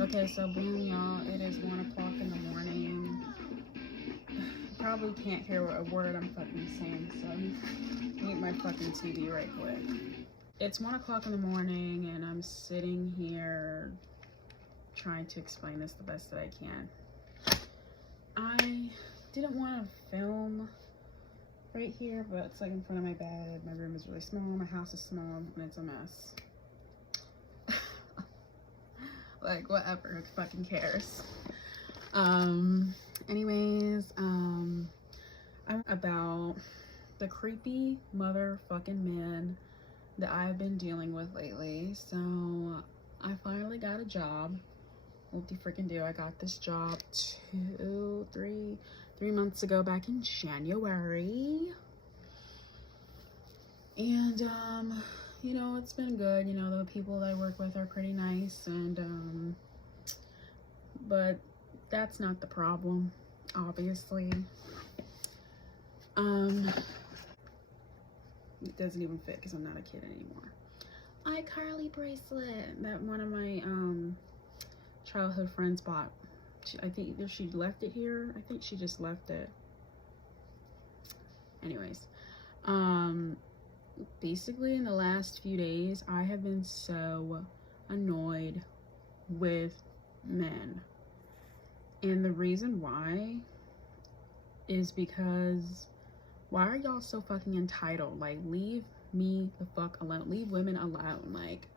Okay, so boom, y'all. It is 1 o'clock in the morning. You probably can't hear a word I'm fucking saying, so I'm mute my fucking TV right quick. It's 1 o'clock in the morning, and I'm sitting here trying to explain this the best that I can. I didn't want to film right here, but it's like in front of my bed. My room is really small, my house is small, and it's a mess. Like, whatever, who fucking cares? Anyways, I'm about the creepy motherfucking man that I've been dealing with lately. So I finally got a job. What do you freaking do? I got this job 3 months ago, back in January. And you know, it's been good. You know, the people that I work with are pretty nice, and but that's not the problem, obviously. It doesn't even fit because I'm not a kid anymore. iCarly bracelet that one of my childhood friends bought. I think either she left it here. I think she just left it. Anyways, basically in the last few days, I have been so annoyed with men. And the reason why is because why are y'all so fucking entitled? Like, leave me the fuck alone. Leave women alone. Like,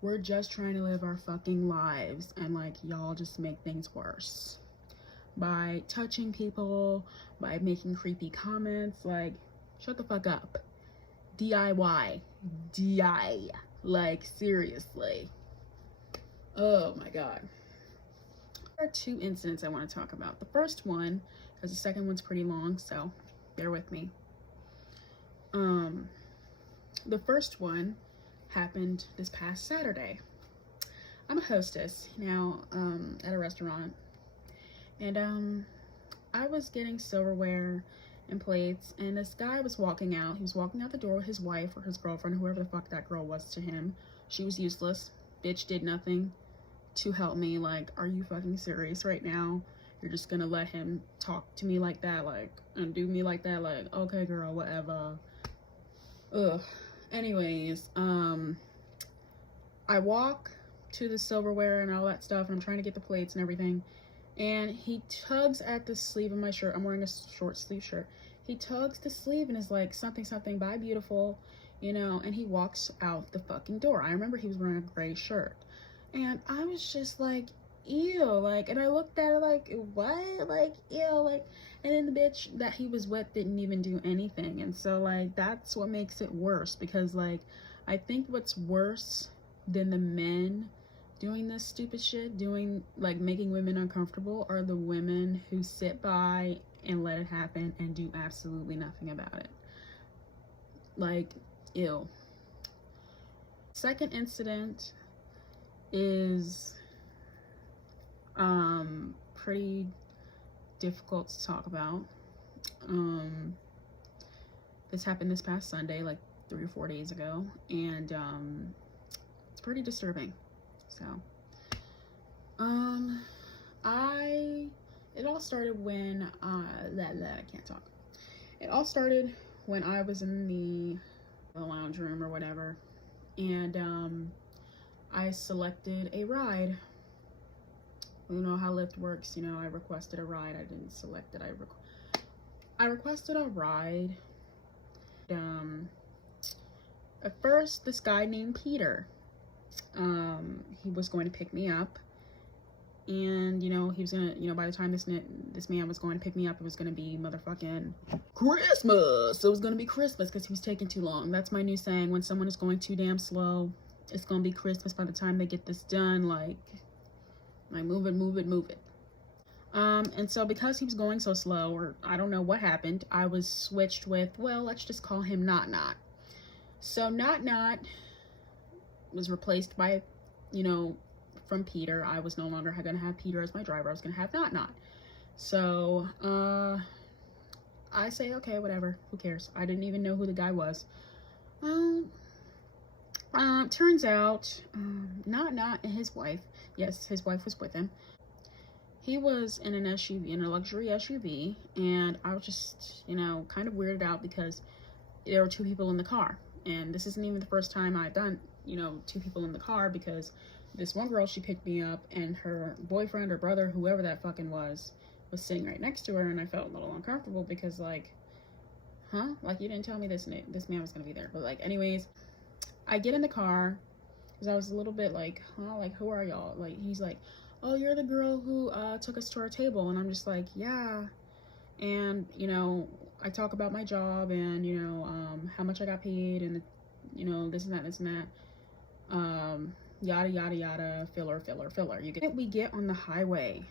we're just trying to live our fucking lives, and like, y'all just make things worse by touching people, by making creepy comments. Like, shut the fuck up. DIY. DI. Like, seriously. Oh my god. There are 2 incidents I want to talk about. The first one, because the second one's pretty long, so bear with me. The first one happened this past Saturday. I'm a hostess now at a restaurant, and I was getting silverware and plates, and this guy was walking out. He was walking out the door with his wife or his girlfriend, whoever the fuck that girl was to him. She was useless. Bitch did nothing to help me. Like, are you fucking serious right now? You're just gonna let him talk to me like that, like, and do me like that? Like, okay, girl, whatever. Ugh. Anyways, I walk to the silverware and all that stuff, and I'm trying to get the plates and everything, and he tugs at the sleeve of my shirt. I'm wearing a short sleeve shirt. He tugs the sleeve and is like, something, something, bye beautiful, you know, and he walks out the fucking door. I remember he was wearing a gray shirt, and I was just like, ew, like, and I looked at it like, what? Like, ew, like, and then the bitch that he was with didn't even do anything. And so, like, that's what makes it worse, because, like, I think what's worse than the men doing this stupid shit, doing, like, making women uncomfortable, are the women who sit by and let it happen and do absolutely nothing about it. Like, ew. Second incident is pretty difficult to talk about. This happened this past Sunday, like 3 or 4 days ago, and it's pretty disturbing. So it all started when I can't talk. It all started when I was in the lounge room or whatever, and I selected a ride. You know how Lyft works, you know, I requested a ride. I didn't select it. I requested a ride. At first, this guy named Peter, he was going to pick me up, and, you know, he was gonna, you know, by the time this man was going to pick me up, it was gonna be motherfucking Christmas. It was gonna be Christmas because he was taking too long. That's my new saying. When someone is going too damn slow, it's gonna be Christmas by the time they get this done. Like, move it. And so because he was going so slow, or I don't know what happened, I was switched with, well, let's just call him Not Not. So Not Not was replaced by, you know, from Peter. I was no longer gonna have Peter as my driver. I was gonna have Not Not. So I say, okay, whatever, who cares? I didn't even know who the guy was. Turns out, not his wife. Yes, his wife was with him. He was in an SUV, in a luxury SUV, and I was just, kind of weirded out because there were two people in the car. And this isn't even the first time I've done, two people in the car, because this one girl, she picked me up, and her boyfriend or brother, whoever that fucking was sitting right next to her, and I felt a little uncomfortable because, like, huh? Like, you didn't tell me this man was gonna be there. But, like, anyways, I get in the car, because I was a little bit like, huh? Like, who are y'all? Like, he's like, oh, you're the girl who took us to our table. And I'm just like, yeah. And, I talk about my job and, how much I got paid and, this and that, this and that. Yada, yada, yada, filler. We get on the highway.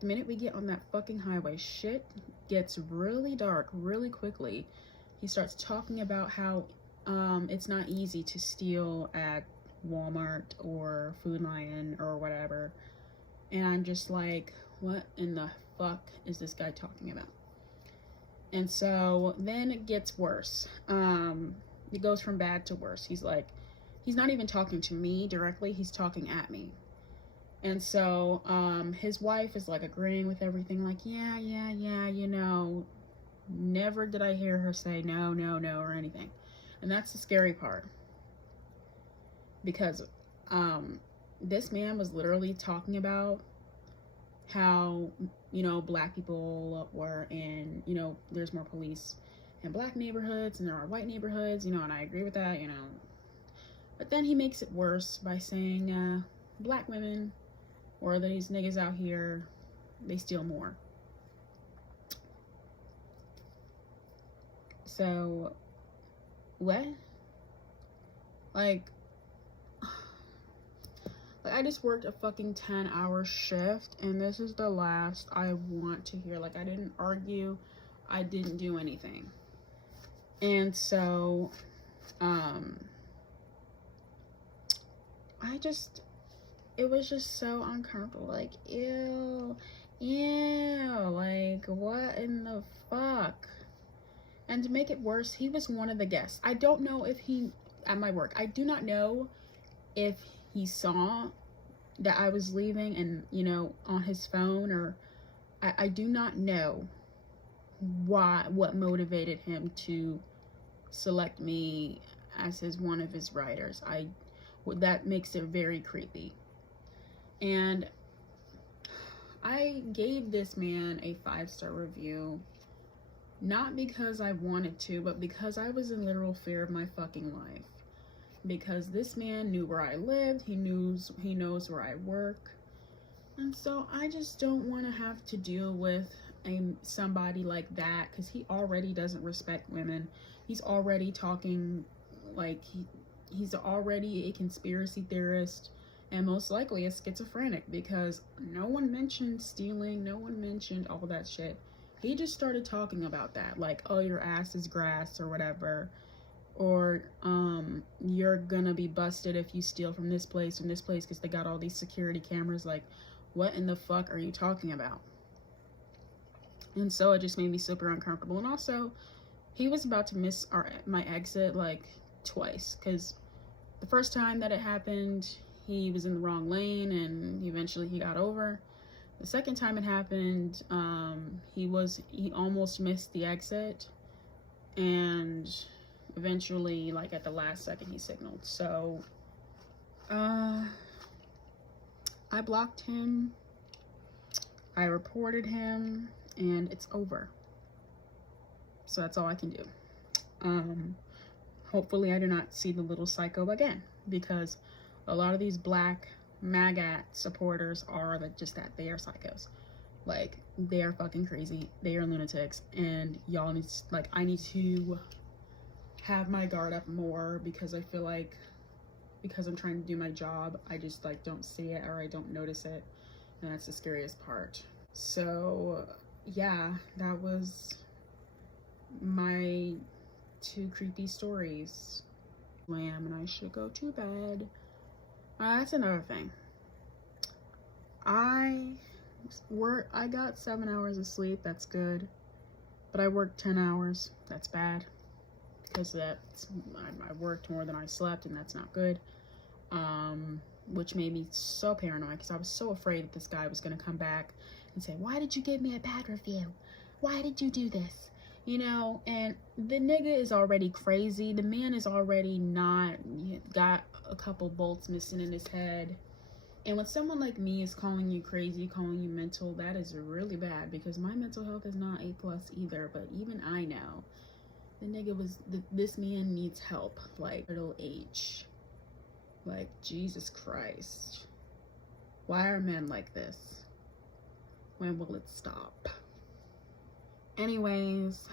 The minute we get on that fucking highway, shit gets really dark really quickly. He starts talking about how it's not easy to steal at Walmart or Food Lion or whatever. And I'm just like, what in the fuck is this guy talking about? And so then it gets worse. It goes from bad to worse. He's like, he's not even talking to me directly, he's talking at me. And so his wife is like agreeing with everything, like, yeah, never did I hear her say no or anything. And that's the scary part, because this man was literally talking about how, black people were in, there's more police in black neighborhoods and there are white neighborhoods, and I agree with that, But then he makes it worse by saying black women or these niggas out here, they steal more. So, what? Like, I just worked a fucking 10-hour shift, and this is the last I want to hear. Like, I didn't argue, I didn't do anything. And so, it was just so uncomfortable. Like, ew, like, what in the fuck? And to make it worse, he was one of the guests. I don't know if at my work, I do not know if he saw that I was leaving and, on his phone, or I do not know what motivated him to select me as one of his writers. That makes it very creepy. And I gave this man a 5-star review, not because I wanted to, but because I was in literal fear of my fucking life. Because this man knew where I lived, he knows where I work, and so I just don't want to have to deal with somebody like that, because he already doesn't respect women. He's already talking like he's already a conspiracy theorist, and most likely a schizophrenic, because no one mentioned stealing, no one mentioned all that shit. He just started talking about that, like, oh, your ass is grass or whatever, or you're gonna be busted if you steal from this place because they got all these security cameras. Like, what in the fuck are you talking about? And so it just made me super uncomfortable. And also, he was about to miss my exit like twice, because the first time that it happened, he was in the wrong lane and eventually he got over. The second time it happened, he almost missed the exit, and eventually, like, at the last second, he signaled. So I blocked him, I reported him, and it's over. So that's all I can do. Hopefully I do not see the little psycho again, because a lot of these black MAGA supporters are just that. They are psychos. Like, they are fucking crazy. They are lunatics, and y'all need to, like, I need to have my guard up more, because I feel like, because I'm trying to do my job, I just, like, don't see it, or I don't notice it, and that's the scariest part. So yeah, that was my 2 creepy stories. And I should go to bed. That's another thing. I got 7 hours of sleep, that's good, but I worked 10 hours, that's bad. because that's, I worked more than I slept, and that's not good. Which made me so paranoid because I was so afraid that this guy was going to come back and say, why did you give me a bad review? Why did you do this? You know, and the nigga is already crazy. The man is already not, got a couple bolts missing in his head. And when someone like me is calling you crazy, calling you mental, that is really bad, because my mental health is not A+ either. But even I know the nigga was, this man needs help, like middle age. Like, Jesus Christ. Why are men like this? When will it stop? Anyways,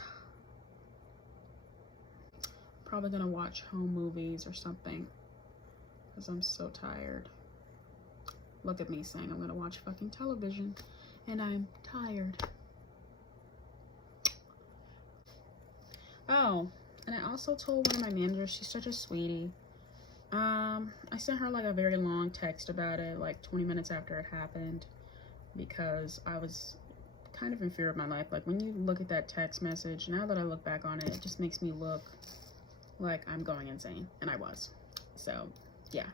probably gonna watch home movies or something, because I'm so tired. Look at me saying I'm gonna watch fucking television, and I'm tired. Oh, and I also told one of my managers, she's such a sweetie. I sent her like a very long text about it, like 20 minutes after it happened, because I was kind of in fear of my life. Like, when you look at that text message, now that I look back on it, it just makes me look like I'm going insane, and I was. So, yeah.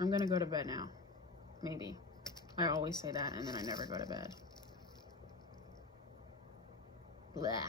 I'm gonna go to bed now. Maybe. I always say that, and then I never go to bed. Blah.